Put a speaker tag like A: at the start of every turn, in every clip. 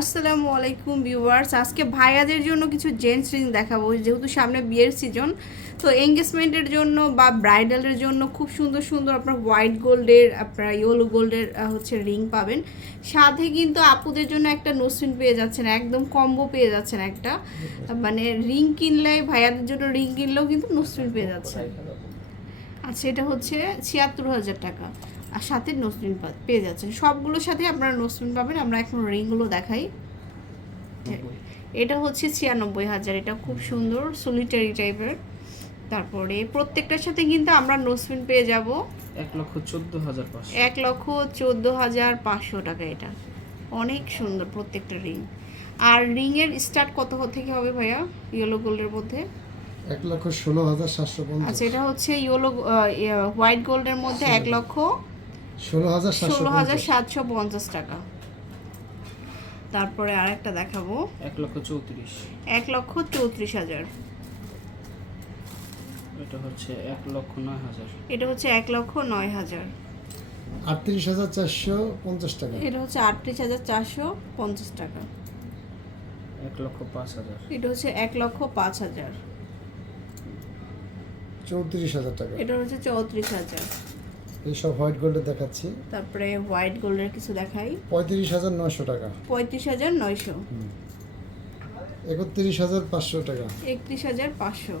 A: আসসালামু আলাইকুম ভিউয়ার্স। আজকে ভাইয়াদের জন্য কিছু জেন্টস রিং দেখাবো, যেহেতু সামনে বিয়ের সিজন। তো এঙ্গেজমেন্টের জন্য বা ব্রাইডালের জন্য খুব সুন্দর সুন্দর আপনার হোয়াইট গোল্ডের, আপনার ইয়েলো গোল্ডের হচ্ছে রিং পাবেন। সাথে কিন্তু আপুদের জন্য একটা নসিন পেয়ে যাচ্ছেন, একদম কম্বো পেয়ে যাচ্ছেন একটা। মানে রিং কিনলে ভাইয়াদের জন্য রিং কিনলেও কিন্তু নসিন পেয়ে যাচ্ছে আচ্ছা এটা হচ্ছে ছিয়াত্তর হাজার টাকা। আর সাথে নসরিন পেয়ে যাচ্ছেন। সবগুলোর সাথে আপনারা নসরিন পাবেন। আমরা এখন রিংগুলো দেখাই। এটা হচ্ছে ছিয়ানব্বই হাজার। এটা খুব সুন্দর সলিটারি টাইপের তারপরে প্রত্যেকটার সাথে কিন্তু আমরা নসরিন পেয়ে যাব।
B: এক লক্ষ চোদ্দ হাজার পাঁচশো।
A: এক লক্ষ চোদ্দ হাজার পাঁচশো টাকা এটা। অনেক সুন্দর প্রত্যেকটা রিং আর রিংয়ের স্টার্ট কত থেকে হবে ভাইয়া? ইয়েলো গোল্ডের মধ্যে?
C: এক লক্ষ ষোলো হাজার সাতশো
A: আচ্ছা এটা হচ্ছে ইয়েলো হোয়াইট গোল্ডের মধ্যে এক লক্ষ
C: ষোলো হাজার
A: ষোলো হাজার সাতশো পঞ্চাশ টাকা। তারপরে আরেকটা দেখাবো।
B: এক লক্ষ চৌত্রিশ।
A: এক লক্ষ চৌত্রিশ হাজার।
B: এটা হচ্ছে এক লক্ষ নয় হাজার।
A: এটা হচ্ছে এক লক্ষ নয় হাজার।
C: আটত্রিশ হাজার চারশো পঞ্চাশ টাকা।
A: এটা হচ্ছে আটত্রিশ হাজার চারশো পঞ্চাশ টাকা।
B: এক লক্ষ পাঁচ হাজার।
A: এটা হচ্ছে এক লক্ষ পাঁচ হাজার।
C: চৌত্রিশ হাজার টাকা।
A: এটা হচ্ছে চৌত্রিশ হাজার।
C: এইসব হোয়াইট গোল্ডে দেখাচ্ছি।
A: তারপরে হোয়াইট গোল্ডের কিছু দেখাই।
C: পঁয়ত্রিশ হাজার নশো টাকা।
A: পঁয়ত্রিশ হাজার নয়শো।
C: একত্রিশ হাজার পাঁচশো টাকা।
A: একত্রিশ হাজার পাঁচশো।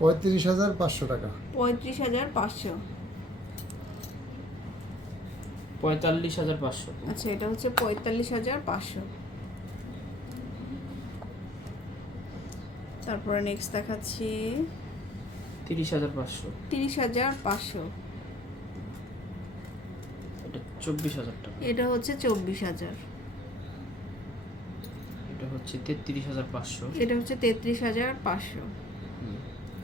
C: পঁয়ত্রিশ হাজার পাঁচশো টাকা।
A: পঁয়ত্রিশ হাজার পাঁচশো।
B: পঁয়তাল্লিশ হাজার পাঁচশো।
A: আচ্ছা এটা হচ্ছে পঁয়তাল্লিশ হাজার পাঁচশো। তারপরে নেক্সট দেখাচ্ছি।
B: তিরিশ হাজার পাঁচশো।
A: তিরিশ হাজার পাঁচশো।
B: এটা চব্বিশ হাজার টাকা।
A: এটা হচ্ছে চব্বিশ হাজার।
B: এটা হচ্ছে তেত্রিশ হাজার পাঁচশো।
A: এটা হচ্ছে তেত্রিশ হাজার পাঁচশো।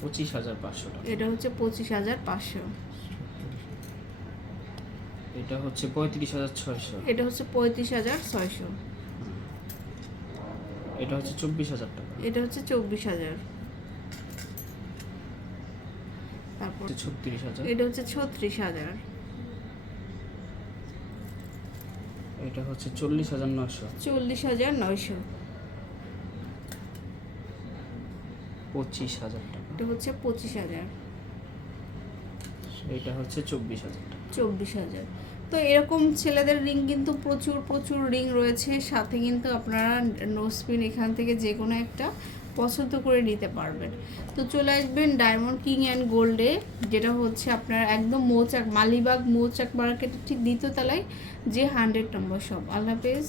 B: পঁচিশ হাজার পাঁচশো টাকা।
A: এটা হচ্ছে পঁচিশ হাজার পাঁচশো।
B: এটা হচ্ছে পঁয়ত্রিশ হাজার ছয়শো।
A: এটা হচ্ছে পঁয়ত্রিশ হাজার ছয়শো।
B: এটা হচ্ছে চব্বিশ হাজার টাকা।
A: এটা হচ্ছে চব্বিশ হাজার। তারপর
B: ছত্রিশ হাজার।
A: এটা হচ্ছে ছত্রিশ হাজার।
B: এটা হচ্ছে চল্লিশ হাজার নশো
A: চল্লিশ হাজার নয়শো।
B: পঁচিশ হাজার টাকা।
A: এটা হচ্ছে পঁচিশ হাজার।
B: এটা হচ্ছে চব্বিশ হাজার টাকা।
A: চব্বিশ হাজার। তো এরকম ছেলেদের রিং কিন্তু প্রচুর প্রচুর রিং রয়েছে। সাথে কিন্তু আপনারা নোসপিন এখান থেকে যে কোনো একটা পছন্দ করে নিতে পারবেন। তো চলে আসবেন ডায়মন্ড কিং অ্যান্ড গোল্ডে যেটা হচ্ছে আপনার একদম মৌচাক, মালিবাগ মৌচাক মার্কেটের ঠিক দ্বিতীয় তলায় যে হান্ড্রেড নম্বর শপ আল্লাহ হাফেজ।